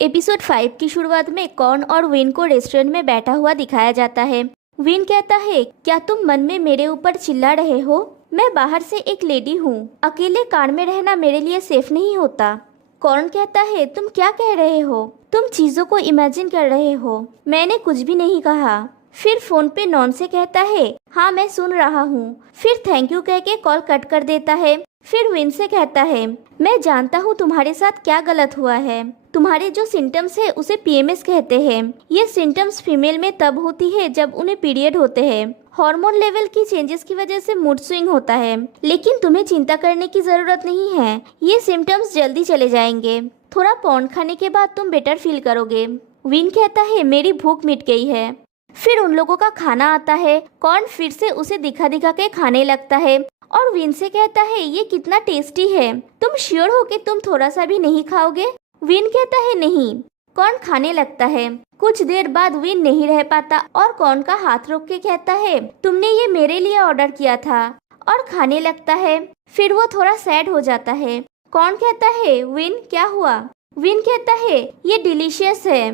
Episode 5 की शुरुआत में कॉर्न और विन को रेस्टोरेंट में बैठा हुआ दिखाया जाता है। विन कहता है, क्या तुम मन में मेरे ऊपर चिल्ला रहे हो? मैं बाहर से एक लेडी हूँ, अकेले कार में रहना मेरे लिए सेफ नहीं होता। कॉर्न कहता है, तुम क्या कह रहे हो? तुम चीजों को इमेजिन कर रहे हो। मैंने कुछ भी नहीं कहा। फिर फोन पे नॉन से कहता है, हाँ मैं सुन रहा हूँ। फिर थैंक यू कह के कॉल कट कर देता है। फिर विन से कहता है, मैं जानता हूँ तुम्हारे साथ क्या गलत हुआ है। तुम्हारे जो सिम्टम्स है उसे पीएमएस कहते हैं। ये सिम्टम्स फीमेल में तब होती है जब उन्हें पीरियड होते हैं। हार्मोन लेवल की चेंजेस की वजह से मूड स्विंग होता है, लेकिन तुम्हें चिंता करने की जरूरत नहीं है। ये सिम्टम्स जल्दी चले जाएंगे। थोड़ा पॉर्न खाने के बाद तुम बेटर फील करोगे। विन कहता है, मेरी भूख मिट गई है। फिर उन लोगों का खाना आता है। कॉर्न फिर से उसे दिखा दिखा के खाने लगता है और विन से कहता है, ये कितना टेस्टी है। तुम श्योर हो कि तुम थोड़ा सा भी नहीं खाओगे? विन कहता है, नहीं। कॉर्न खाने लगता है। कुछ देर बाद विन नहीं रह पाता और कॉर्न का हाथ रोक के कहता है, तुमने ये मेरे लिए ऑर्डर किया था, और खाने लगता है। फिर वो थोड़ा सैड हो जाता है। कॉर्न कहता है, विन क्या हुआ? विन कहता है, ये डिलीशियस है।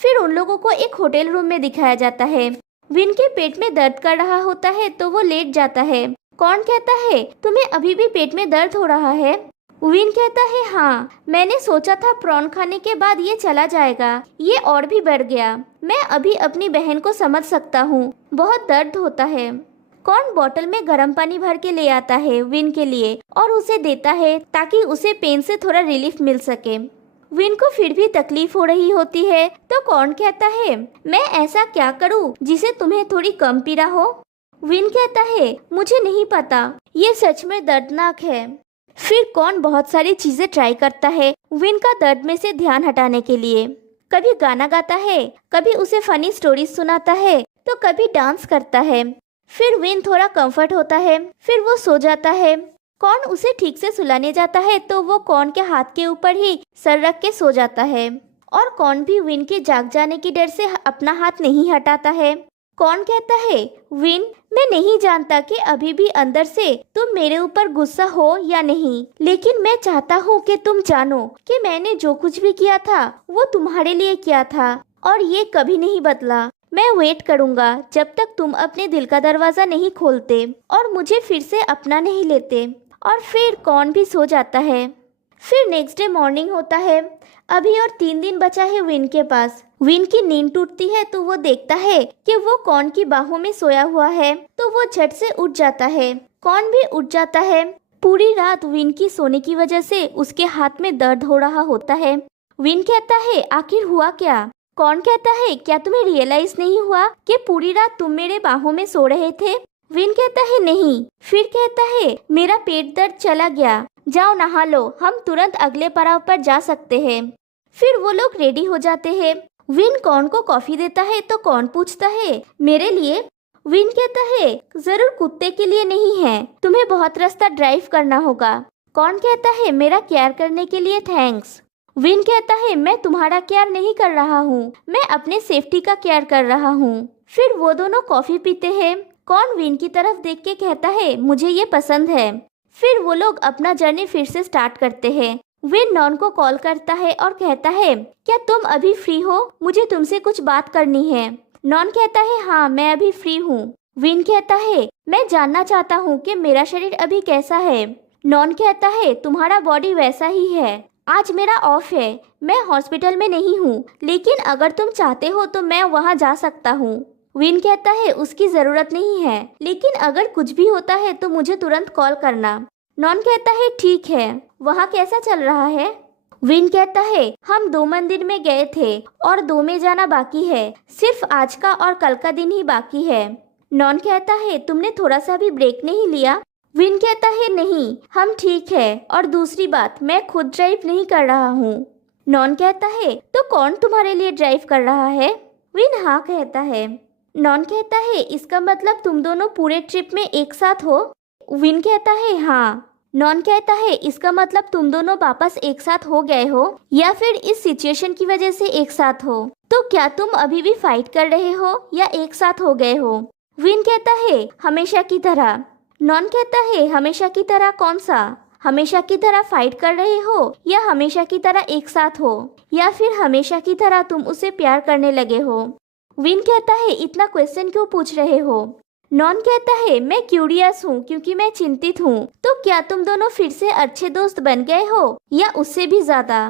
फिर उन लोगों को एक होटल रूम में दिखाया जाता है। विन के पेट में दर्द कर रहा होता है तो वो लेट जाता है। कॉर्न कहता है, तुम्हें अभी भी पेट में दर्द हो रहा है? विन कहता है, हाँ, मैंने सोचा था प्रॉन खाने के बाद ये चला जाएगा, ये और भी बढ़ गया। मैं अभी अपनी बहन को समझ सकता हूँ, बहुत दर्द होता है। कॉर्न बोतल में गर्म पानी भर के ले आता है विन के लिए और उसे देता है ताकि उसे पेन से थोड़ा रिलीफ मिल सके। विन को फिर भी तकलीफ हो रही होती है तो कॉर्न कहता है, मैं ऐसा क्या करूँ जिसे तुम्हें थोड़ी कम पीड़ा हो? विन कहता है, मुझे नहीं पता, ये सच में दर्दनाक है। फिर कॉर्न बहुत सारी चीजें ट्राई करता है विन का दर्द में से ध्यान हटाने के लिए। कभी गाना गाता है, कभी उसे फनी स्टोरीज सुनाता है, तो कभी डांस करता है। फिर विन थोड़ा कंफर्ट होता है। फिर वो सो जाता है। कॉर्न उसे ठीक से सुलाने जाता है तो वो कॉर्न के हाथ के ऊपर ही सर रख के सो जाता है और कॉर्न भी विन के जाग जाने की डर से अपना हाथ नहीं हटाता है। कॉर्न कहता है, विन, मैं नहीं जानता कि अभी भी अंदर से तुम मेरे ऊपर गुस्सा हो या नहीं, लेकिन मैं चाहता हूँ कि तुम जानो कि मैंने जो कुछ भी किया था वो तुम्हारे लिए किया था और ये कभी नहीं बदला। मैं वेट करूँगा जब तक तुम अपने दिल का दरवाजा नहीं खोलते और मुझे फिर से अपना नहीं लेते। और फिर कॉर्न भी सो जाता है। फिर नेक्स्ट डे मॉर्निंग होता है। अभी और 3 दिन बचा है विन के पास। विन की नींद टूटती है तो वो देखता है कि वो कॉर्न की बाहों में सोया हुआ है, तो वो झट से उठ जाता है। कॉर्न भी उठ जाता है। पूरी रात विन की सोने की वजह से उसके हाथ में दर्द हो रहा होता है। विन कहता है, आखिर हुआ क्या? कॉर्न कहता है, क्या तुम्हें रियलाइज नहीं हुआ कि पूरी रात तुम मेरे बाहों में सो रहे थे? विन कहता है, नहीं। फिर कहता है, मेरा पेट दर्द चला गया, जाओ नहा लो, हम तुरंत अगले पड़ाव पर जा सकते हैं। फिर वो लोग रेडी हो जाते हैं। विन कॉर्न को कॉफी देता है तो कॉर्न पूछता है, मेरे लिए? विन कहता है, जरूर कुत्ते के लिए नहीं है, तुम्हें बहुत रास्ता ड्राइव करना होगा। कॉर्न कहता है, मेरा केयर करने के लिए थैंक्स। विन कहता है, मैं तुम्हारा केयर नहीं कर रहा हूँ, मैं अपने सेफ्टी का केयर कर रहा हूँ। फिर वो दोनों कॉफी पीते हैं। कॉर्न विन की तरफ देख के कहता है, मुझे ये पसंद है। फिर वो लोग अपना जर्नी फिर से स्टार्ट करते हैं। विन नॉन को कॉल करता है और कहता है, क्या तुम अभी फ्री हो? मुझे तुमसे कुछ बात करनी है। नॉन कहता है, हाँ मैं अभी फ्री हूँ। विन कहता है, मैं जानना चाहता हूँ कि मेरा शरीर अभी कैसा है। नॉन कहता है, तुम्हारा बॉडी वैसा ही है। आज मेरा ऑफ है, मैं हॉस्पिटल में नहीं हूँ, लेकिन अगर तुम चाहते हो तो मैं वहाँ जा सकता हूँ। विन कहता है, उसकी जरूरत नहीं है, लेकिन अगर कुछ भी होता है तो मुझे तुरंत कॉल करना। नॉन कहता है, ठीक है। वहाँ कैसा चल रहा है? विन कहता है, हम 2 मंदिर में गए थे और 2 में जाना बाकी है, सिर्फ आज का और कल का दिन ही बाकी है। नॉन कहता है, तुमने थोड़ा सा भी ब्रेक नहीं लिया? विन कहता है, नहीं, हम ठीक है, और दूसरी बात, मैं खुद ड्राइव नहीं कर रहा हूँ। नॉन कहता है, तो कौन तुम्हारे लिए ड्राइव कर रहा है? विन हाँ कहता है। नॉन कहता है, इसका मतलब तुम दोनों पूरे ट्रिप में एक साथ हो? विन कहता है, हाँ। नॉन कहता है, इसका मतलब तुम दोनों वापस एक साथ हो गए हो या फिर इस सिचुएशन की वजह से एक साथ हो? तो क्या तुम अभी भी फाइट कर रहे हो या एक साथ हो गए हो? विन कहता है, हमेशा की तरह। नॉन कहता है, हमेशा की तरह कौन सा? हमेशा की तरह फाइट कर रहे हो या हमेशा की तरह एक साथ हो, या फिर हमेशा की तरह तुम उसे प्यार करने लगे हो। विन कहता है इतना क्वेश्चन क्यों पूछ रहे हो। नॉन कहता है मैं क्यूरियस हूँ क्योंकि मैं चिंतित हूँ। तो क्या तुम दोनों फिर से अच्छे दोस्त बन गए हो या उससे भी ज्यादा।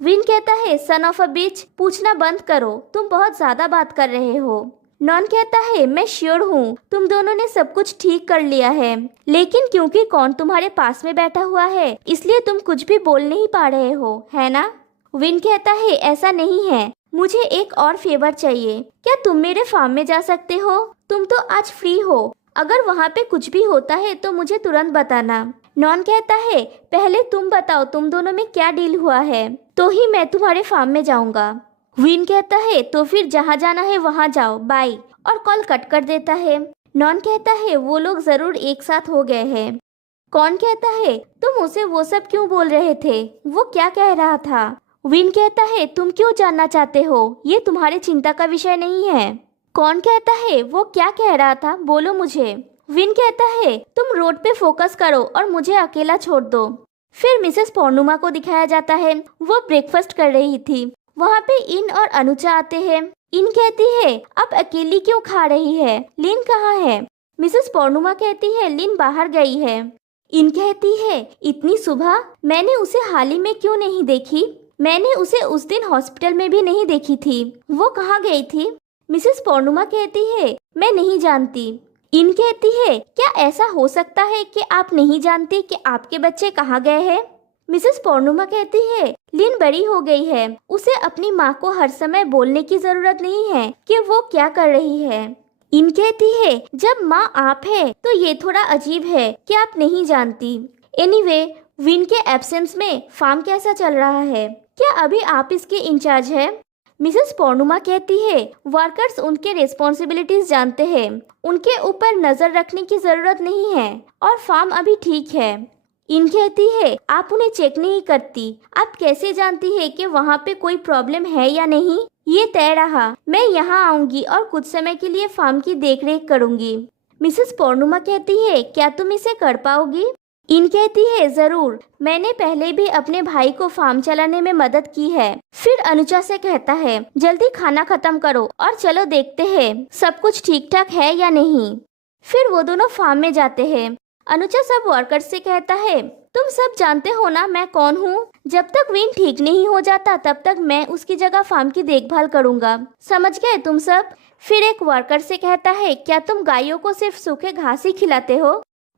विन कहता है सन ऑफ अ बिच, पूछना बंद करो, तुम बहुत ज्यादा बात कर रहे हो। नॉन कहता है मैं श्योर हूँ तुम दोनों ने सब कुछ ठीक कर लिया है, लेकिन क्योंकि कौन तुम्हारे पास में बैठा हुआ है इसलिए तुम कुछ भी बोल नहीं पा रहे हो, है ना। विन कहता है ऐसा नहीं है, मुझे एक और फेवर चाहिए। क्या तुम मेरे फार्म में जा सकते हो? तुम तो आज फ्री हो, अगर वहाँ पे कुछ भी होता है तो मुझे तुरंत बताना। नॉन कहता है पहले तुम बताओ तुम दोनों में क्या डील हुआ है, तो ही मैं तुम्हारे फार्म में जाऊंगा। विन कहता है तो फिर जहाँ जाना है वहाँ जाओ, बाय, और कॉल कट कर देता है। नॉन कहता है वो लोग जरूर एक साथ हो गए हैं। कौन कहता है तुम उसे वो सब क्यों बोल रहे थे, वो क्या कह रहा था। विन कहता है तुम क्यों जानना चाहते हो, ये तुम्हारे चिंता का विषय नहीं है। कौन कहता है वो क्या कह रहा था, बोलो मुझे। विन कहता है तुम रोड पे फोकस करो और मुझे अकेला छोड़ दो। फिर मिसेस पौर्णुमा को दिखाया जाता है, वो ब्रेकफास्ट कर रही थी। वहाँ पे इन और अनुजा आते हैं। इन कहती है अब अकेली क्यों खा रही है, लिन कहाँ है। मिसेस पौर्णुमा कहती है लिन बाहर गई है। इन कहती है इतनी सुबह, मैंने उसे हाल ही में क्यों नहीं देखी, मैंने उसे उस दिन हॉस्पिटल में भी नहीं देखी थी, वो कहाँ गई थी। मिसेस पौर्णुमा कहती है मैं नहीं जानती। इन कहती है क्या ऐसा हो सकता है कि आप नहीं जानती कि आपके बच्चे कहाँ गए हैं। मिसेस पौर्णुमा कहती है लिन बड़ी हो गई है, उसे अपनी माँ को हर समय बोलने की जरूरत नहीं है कि वो क्या कर रही है। इन कहती है जब माँ आप है तो ये थोड़ा अजीब है कि आप नहीं जानती। एनीवे, विन के एब्सेंस में फार्म कैसा चल रहा है, क्या अभी आप इसके इंचार्ज है। मिसेस पौर्णुमा कहती है वर्कर्स उनके रिस्पॉन्सिबिलिटीज जानते हैं, उनके ऊपर नजर रखने की जरूरत नहीं है और फार्म अभी ठीक है। इन कहती है आप उन्हें चेक नहीं करती, आप कैसे जानती है कि वहाँ पे कोई प्रॉब्लम है या नहीं। ये तय रहा, मैं यहाँ आऊंगी और कुछ समय के लिए फार्म की देखरेख करूंगी। मिसेस पौर्णुमा कहती है क्या तुम इसे कर पाओगी। इन कहती है जरूर, मैंने पहले भी अपने भाई को फार्म चलाने में मदद की है। फिर अनुजा से कहता है जल्दी खाना खत्म करो और चलो देखते हैं सब कुछ ठीक ठाक है या नहीं। फिर वो दोनों फार्म में जाते हैं। अनुजा सब वर्कर्स से कहता है तुम सब जानते हो ना मैं कौन हूँ, जब तक विन ठीक नहीं हो जाता तब तक मैं उसकी जगह फार्म की देखभाल करूँगा, समझ गए तुम सब। फिर एक वर्कर से कहता है क्या तुम गायों को सिर्फ सूखे घास ही खिलाते हो।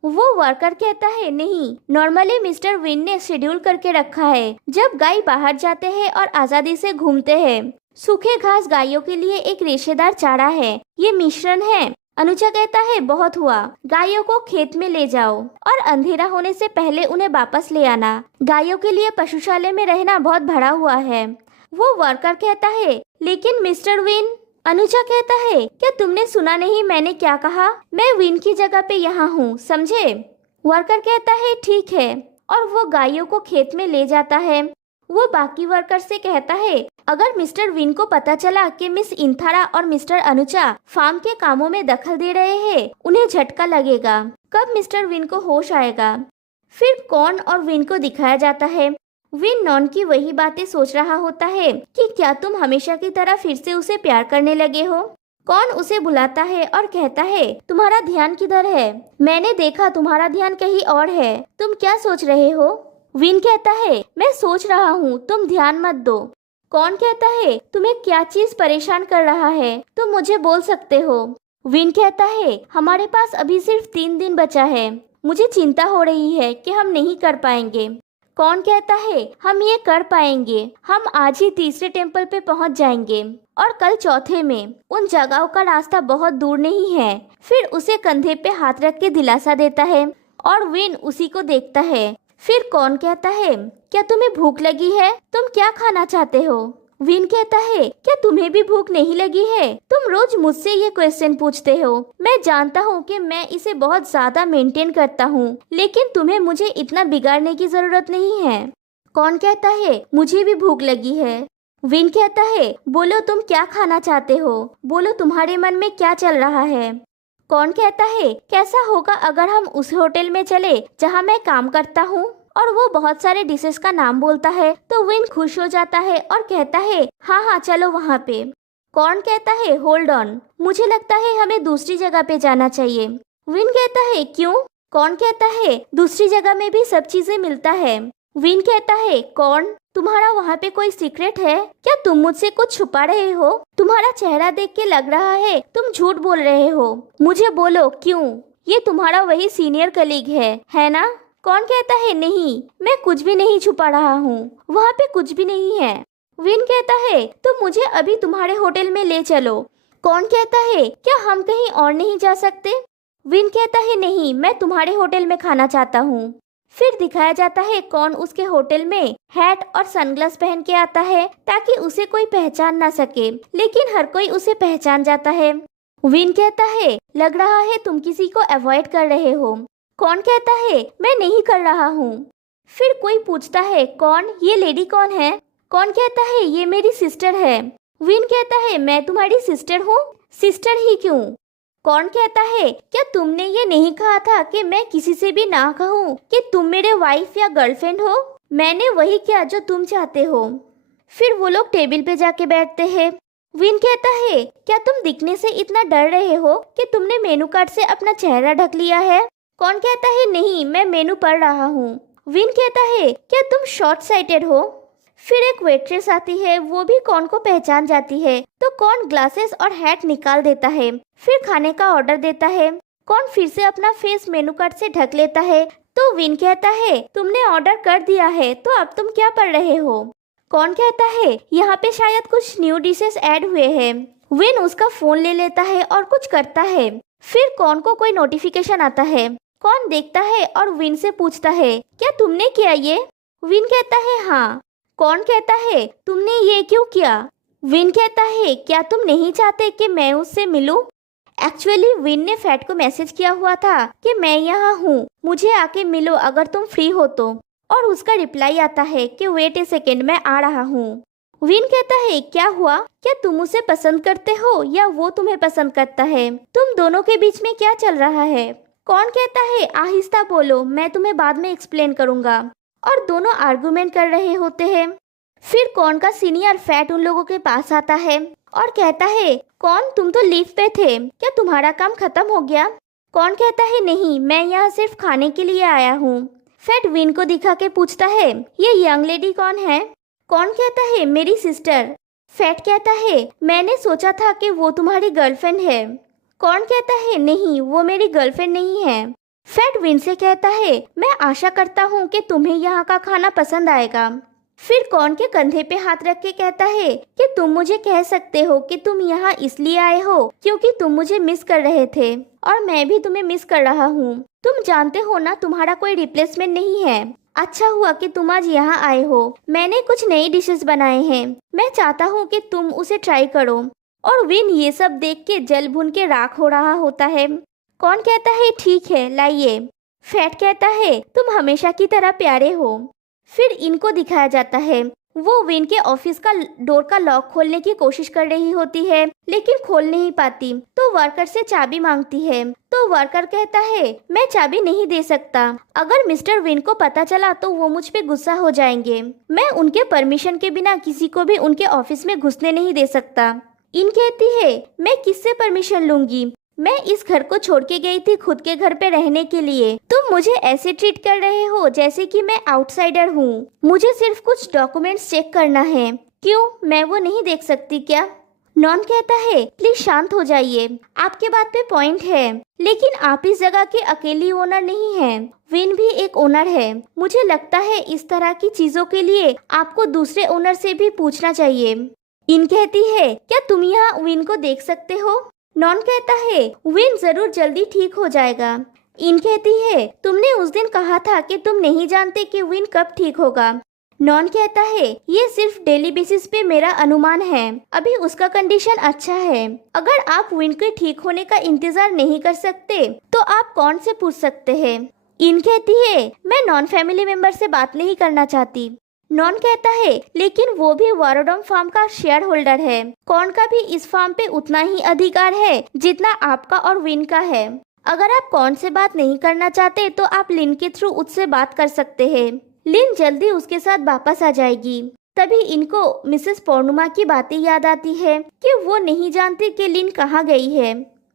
वो वर्कर कहता है नहीं, नॉर्मली मिस्टर विन ने शेड्यूल करके रखा है, जब गाय बाहर जाते हैं और आजादी से घूमते हैं। सूखे घास गायों के लिए एक रेशेदार चारा है, ये मिश्रण है। अनुजा कहता है बहुत हुआ, गायों को खेत में ले जाओ और अंधेरा होने से पहले उन्हें वापस ले आना, गायों के लिए पशुशाला में रहना बहुत भरा हुआ है। वो वर्कर कहता है लेकिन मिस्टर विन। अनुजा कहता है क्या तुमने सुना नहीं मैंने क्या कहा, मैं विन की जगह पे यहाँ हूँ, समझे। वर्कर कहता है ठीक है, और वो गायों को खेत में ले जाता है। वो बाकी वर्कर से कहता है अगर मिस्टर विन को पता चला कि मिस इंथारा और मिस्टर अनुजा फार्म के कामों में दखल दे रहे हैं, उन्हें झटका लगेगा, कब मिस्टर विन को होश आएगा। फिर कॉर्न और विन को दिखाया जाता है। विन नॉन की वही बातें सोच रहा होता है कि क्या तुम हमेशा की तरह फिर से उसे प्यार करने लगे हो। कॉर्न उसे बुलाता है और कहता है तुम्हारा ध्यान किधर है, मैंने देखा तुम्हारा ध्यान कहीं और है, तुम क्या सोच रहे हो। विन कहता है मैं सोच रहा हूँ, तुम ध्यान मत दो। कौन कहता है तुम्हें क्या चीज परेशान कर रहा है, तुम मुझे बोल सकते हो। विन कहता है हमारे पास अभी सिर्फ 3 दिन बचा है, मुझे चिंता हो रही है कि हम नहीं कर पाएंगे। कौन कहता है हम ये कर पाएंगे, हम आज ही तीसरे टेम्पल पे पहुंच जाएंगे और कल चौथे में। उन जगहों का रास्ता बहुत दूर नहीं है। फिर उसे कंधे पे हाथ रख के दिलासा देता है और विन उसी को देखता है। फिर कौन कहता है क्या तुम्हें भूख लगी है, तुम क्या खाना चाहते हो। विन कहता है क्या तुम्हें भी भूख नहीं लगी है, तुम रोज मुझसे ये क्वेश्चन पूछते हो। मैं जानता हूँ कि मैं इसे बहुत ज्यादा मेंटेन करता हूँ, लेकिन तुम्हें मुझे इतना बिगाड़ने की जरूरत नहीं है। कौन कहता है मुझे भी भूख लगी है। विन कहता है बोलो तुम क्या खाना चाहते हो, बोलो तुम्हारे मन में क्या चल रहा है। कौन कहता है कैसा होगा अगर हम उस होटल में चले जहाँ मैं काम करता हूँ। और वो बहुत सारे डिशेस का नाम बोलता है तो विन खुश हो जाता है और कहता है हाँ हाँ चलो वहाँ पे। कॉर्न कहता है होल्ड ऑन, मुझे लगता है हमें दूसरी जगह पे जाना चाहिए। विन कहता है क्यों? कॉर्न कहता है दूसरी जगह में भी सब चीजें मिलता है। विन कहता है कॉर्न तुम्हारा वहाँ पे कोई सीक्रेट है क्या? तुम मुझसे कुछ छुपा रहे हो? तुम्हारा चेहरा देख के लग रहा है तुम झूठ बोल रहे हो, मुझे बोलो क्यों? ये तुम्हारा वही सीनियर कलीग है ना? कॉर्न कहता है नहीं, मैं कुछ भी नहीं छुपा रहा हूँ, वहाँ पे कुछ भी नहीं है। विन कहता है तो मुझे अभी तुम्हारे होटल में ले चलो। कॉर्न कहता है क्या हम कहीं और नहीं जा सकते? विन कहता है नहीं, मैं तुम्हारे होटल में खाना चाहता हूँ। फिर दिखाया जाता है कॉर्न उसके होटल में हैट और सनग्लास पहन के आता है ताकि उसे कोई पहचान ना सके, लेकिन हर कोई उसे पहचान जाता है। विन कहता है लग रहा है तुम किसी को अवॉइड कर रहे हो। कॉर्न कहता है मैं नहीं कर रहा हूँ। फिर कोई पूछता है कॉर्न ये लेडी कौन है? कॉर्न कहता है ये मेरी सिस्टर है। विन कहता है मैं तुम्हारी सिस्टर हूँ? सिस्टर ही क्यों? कॉर्न कहता है क्या तुमने ये नहीं कहा था कि मैं किसी से भी ना कहूँ कि तुम मेरे वाइफ या गर्लफ्रेंड हो? मैंने वही किया जो तुम चाहते हो। फिर वो लोग टेबल पे जाके बैठते हैं। विन कहता है क्या तुम दिखने से इतना डर रहे हो कि तुमने मेनू कार्ड से अपना चेहरा ढक लिया है? कॉर्न कहता है नहीं, मैं मेनू पढ़ रहा हूँ। विन कहता है क्या तुम शॉर्ट साइटेड हो? फिर एक वेट्रेस आती है, वो भी कॉर्न को पहचान जाती है तो कॉर्न ग्लासेस और हैट निकाल देता है। फिर खाने का ऑर्डर देता है। कॉर्न फिर से अपना फेस मेनू कार्ड से ढक लेता है तो विन कहता है तुमने ऑर्डर कर दिया है तो अब तुम क्या पढ़ रहे हो? कॉर्न कहता है यहाँ पे शायद कुछ न्यू डिशेस ऐड हुए हैं। विन उसका फोन ले लेता है और कुछ करता है। फिर कॉर्न को कोई नोटिफिकेशन आता है। कॉर्न देखता है और विन से पूछता है क्या तुमने किया ये? विन कहता है हाँ। कॉर्न कहता है तुमने ये क्यों किया? विन कहता है क्या तुम नहीं चाहते कि मैं उससे मिलूं? एक्चुअली विन ने फैट को मैसेज किया हुआ था कि मैं यहाँ हूँ, मुझे आके मिलो अगर तुम फ्री हो तो। और उसका रिप्लाई आता है कि वेट ए सेकेंड, मैं आ रहा हूँ। विन कहता है क्या हुआ? क्या तुम उसे पसंद करते हो या वो तुम्हें पसंद करता है? तुम दोनों के बीच में क्या चल रहा है? कॉर्न कहता है आहिस्ता बोलो, मैं तुम्हें बाद में एक्सप्लेन करूंगा। और दोनों आर्गुमेंट कर रहे होते हैं। फिर कॉर्न का सीनियर फैट उन लोगों के पास आता है और कहता है कॉर्न तुम तो लीव पे थे, क्या तुम्हारा काम खत्म हो गया? कॉर्न कहता है नहीं, मैं यहाँ सिर्फ खाने के लिए आया हूँ। फैट विन को दिखा के पूछता है ये यंग लेडी कौन है? कॉर्न कहता है मेरी सिस्टर। फैट कहता है मैंने सोचा था कि वो तुम्हारी गर्लफ्रेंड है। कॉर्न कहता है नहीं, वो मेरी गर्लफ्रेंड नहीं है। फैट विन से कहता है मैं आशा करता हूँ कि तुम्हें यहाँ का खाना पसंद आएगा। फिर कॉर्न के कंधे पे हाथ रख के कहता है कि तुम मुझे कह सकते हो कि तुम यहाँ इसलिए आए हो क्योंकि तुम मुझे मिस कर रहे थे और मैं भी तुम्हें मिस कर रहा हूँ। तुम जानते हो ना तुम्हारा कोई रिप्लेसमेंट नहीं है। अच्छा हुआ कि तुम आज यहाँ आए हो। मैंने कुछ नई डिशेस बनाए हैं, मैं चाहता हूँ कि तुम उसे ट्राई करो। और विन ये सब देख के जल भुन के राख हो रहा होता है। कॉर्न कहता है ठीक है लाइए। फैट कहता है तुम हमेशा की तरह प्यारे हो। फिर इनको दिखाया जाता है वो विन के ऑफिस का डोर का लॉक खोलने की कोशिश कर रही होती है लेकिन खोल नहीं पाती तो वर्कर से चाबी मांगती है। तो वर्कर कहता है मैं चाबी नहीं दे सकता, अगर मिस्टर विन को पता चला तो वो मुझ पे गुस्सा हो जाएंगे। मैं उनके परमिशन के बिना किसी को भी उनके ऑफिस में घुसने नहीं दे सकता। इन कहती है मैं किससे परमिशन लूंगी, मैं इस घर को छोड़ के गई थी खुद के घर पे रहने के लिए। तुम मुझे ऐसे ट्रीट कर रहे हो जैसे कि मैं आउटसाइडर हूँ। मुझे सिर्फ कुछ डॉक्यूमेंट्स चेक करना है। क्यों, मैं वो नहीं देख सकती क्या? नॉन कहता है प्लीज शांत हो जाइए, आपके बात पे पॉइंट है, लेकिन आप इस जगह के अकेली ओनर नहीं है। विन भी एक ओनर है। मुझे लगता है इस तरह की चीजों के लिए आपको दूसरे ओनर से भी पूछना चाहिए। इन कहती है क्या तुम यहाँ विन को देख सकते हो? नॉन कहता है विन जरूर जल्दी ठीक हो जाएगा। इन कहती है तुमने उस दिन कहा था कि तुम नहीं जानते कि विन कब ठीक होगा। नॉन कहता है ये सिर्फ डेली बेसिस पे मेरा अनुमान है, अभी उसका कंडीशन अच्छा है। अगर आप विन के ठीक होने का इंतजार नहीं कर सकते तो आप कौन से पूछ सकते हैं? इन कहती है मैं नॉन फैमिली मेंबर से बात नहीं करना चाहती। नॉन कहता है लेकिन वो भी वारोडम फार्म का शेयर होल्डर है। कॉर्न का भी इस फार्म पे उतना ही अधिकार है जितना आपका और विन का है। अगर आप कॉर्न से बात नहीं करना चाहते तो आप लिन के थ्रू उससे बात कर सकते हैं। लिन जल्दी उसके साथ वापस आ जाएगी। तभी इनको मिसेस पौर्णिमा की बातें याद आती है कि वो नहीं जानती कि लिन कहाँ गई है।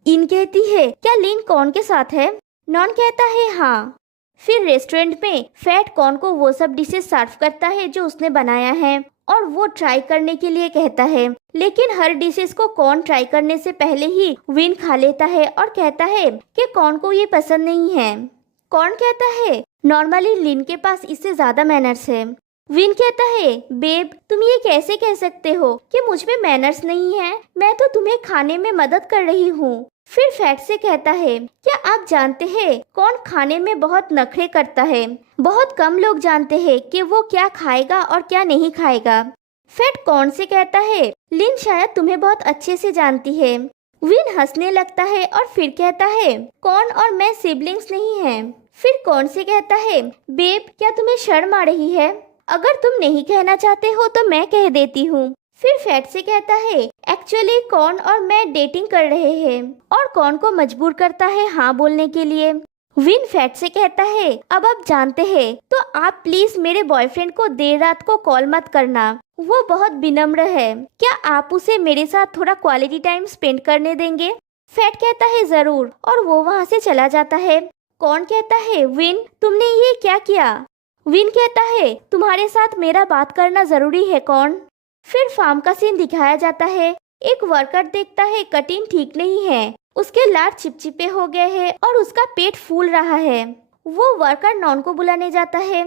इन कहती है, क्या लिन कॉर्न के साथ है? नॉन कहता है हाँ। फिर रेस्टोरेंट में फैट कॉर्न को वो सब डिशेस सर्व करता है जो उसने बनाया है और वो ट्राई करने के लिए कहता है, लेकिन हर डिशेस को कॉर्न ट्राई करने से पहले ही विन खा लेता है और कहता है कि कॉर्न को ये पसंद नहीं है। कॉर्न कहता है, नॉर्मली लिन के पास इससे ज्यादा मैनर्स है। विन कहता है, बेब तुम ये कैसे कह सकते हो कि मुझ में मैनर्स नहीं है? मैं तो तुम्हें खाने में मदद कर रही हूँ। फिर फैट से कहता है, क्या आप जानते हैं कौन खाने में बहुत नखरे करता है? बहुत कम लोग जानते हैं कि वो क्या खाएगा और क्या नहीं खाएगा। फैट कौन से कहता है, लिन शायद तुम्हें बहुत अच्छे से जानती है। विन हंसने लगता है और फिर कहता है, कौन और मैं सिबलिंग्स नहीं हैं। फिर कौन से कहता है, बेब क्या तुम्हें शर्म आ रही है? अगर तुम नहीं कहना चाहते हो तो मैं कह देती हूँ। फिर फैट से कहता है, एक्चुअली कॉर्न और मैं डेटिंग कर रहे हैं, और कॉर्न को मजबूर करता है हाँ बोलने के लिए। विन फैट से कहता है, अब आप जानते हैं तो आप प्लीज मेरे बॉयफ्रेंड को देर रात को कॉल मत करना, वो बहुत विनम्र है। क्या आप उसे मेरे साथ थोड़ा क्वालिटी टाइम स्पेंड करने देंगे? फैट कहता है जरूर, और वो वहाँ से चला जाता है। कॉर्न कहता है, विन तुमने ये क्या किया? विन कहता है, तुम्हारे साथ मेरा बात करना जरूरी है कॉर्न। फिर फार्म का सीन दिखाया जाता है। एक वर्कर देखता है कटिन ठीक नहीं है, उसके लार चिपचिपे हो गए हैं और उसका पेट फूल रहा है। वो वर्कर नॉन को बुलाने जाता है।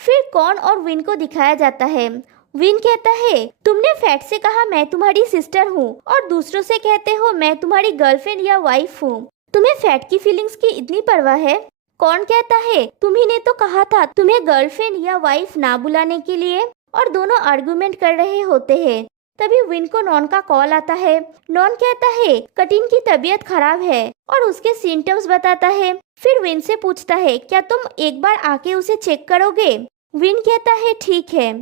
फिर कॉर्न और विन को दिखाया जाता है। विन कहता है, तुमने फैट से कहा मैं तुम्हारी सिस्टर हूँ और दूसरों से कहते हो मैं तुम्हारी गर्लफ्रेंड या वाइफ हूँ। तुम्हें फैट की फीलिंग्स की इतनी परवाह है? कौन कहता है, तुम्ही ने तो कहा था तुम्हें गर्लफ्रेंड या वाइफ ना बुलाने के लिए, और दोनों आर्गुमेंट कर रहे होते हैं। तभी विन को नॉन का कॉल आता है। नॉन कहता है कटिन की तबीयत खराब है और उसके सिम्टम्स बताता है। फिर विन से पूछता है, क्या तुम एक बार आके उसे चेक करोगे? विन कहता है ठीक है।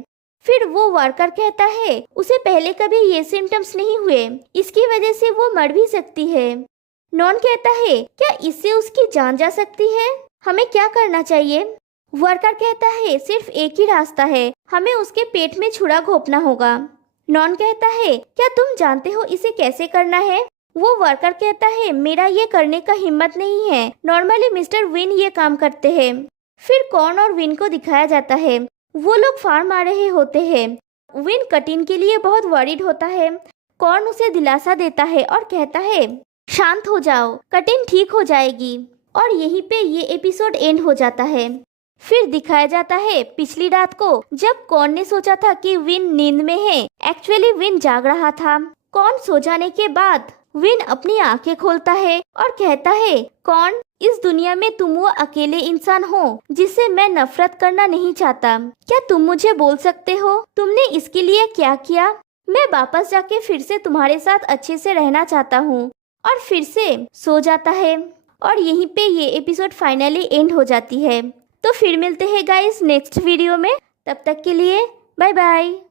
फिर वो वर्कर कहता है, उसे पहले कभी ये सिम्टम्स नहीं हुए, इसकी वजह से वो मर भी सकती है। नॉन कहता है, क्या इससे उसकी जान जा सकती है? हमें क्या करना चाहिए? वर्कर कहता है, सिर्फ एक ही रास्ता है, हमें उसके पेट में छुरा घोंपना होगा। नॉन कहता है, क्या तुम जानते हो इसे कैसे करना है? वो वर्कर कहता है, मेरा ये करने का हिम्मत नहीं है, नॉर्मली मिस्टर विन ये काम करते हैं। फिर कॉर्न और विन को दिखाया जाता है। वो लोग फार्म आ रहे होते हैं। विन कटिन के लिए बहुत वरीड होता है। कॉर्न उसे दिलासा देता है और कहता है, शांत हो जाओ, कटिन ठीक हो जाएगी। और यहीं पे ये एपिसोड एंड हो जाता है। फिर दिखाया जाता है पिछली रात को, जब कॉर्न ने सोचा था कि विन नींद में है, एक्चुअली विन जाग रहा था। कॉर्न सो जाने के बाद विन अपनी आंखें खोलता है और कहता है, कॉर्न इस दुनिया में तुम वो अकेले इंसान हो जिससे मैं नफरत करना नहीं चाहता। क्या तुम मुझे बोल सकते हो तुमने इसके लिए क्या किया? मैं वापस जाके फिर से तुम्हारे साथ अच्छे से रहना चाहता हूँ। और फिर से सो जाता है और यहीं पे ये एपिसोड फाइनली एंड हो जाती है। तो फिर मिलते हैं गाइस नेक्स्ट वीडियो में, तब तक के लिए बाय बाय।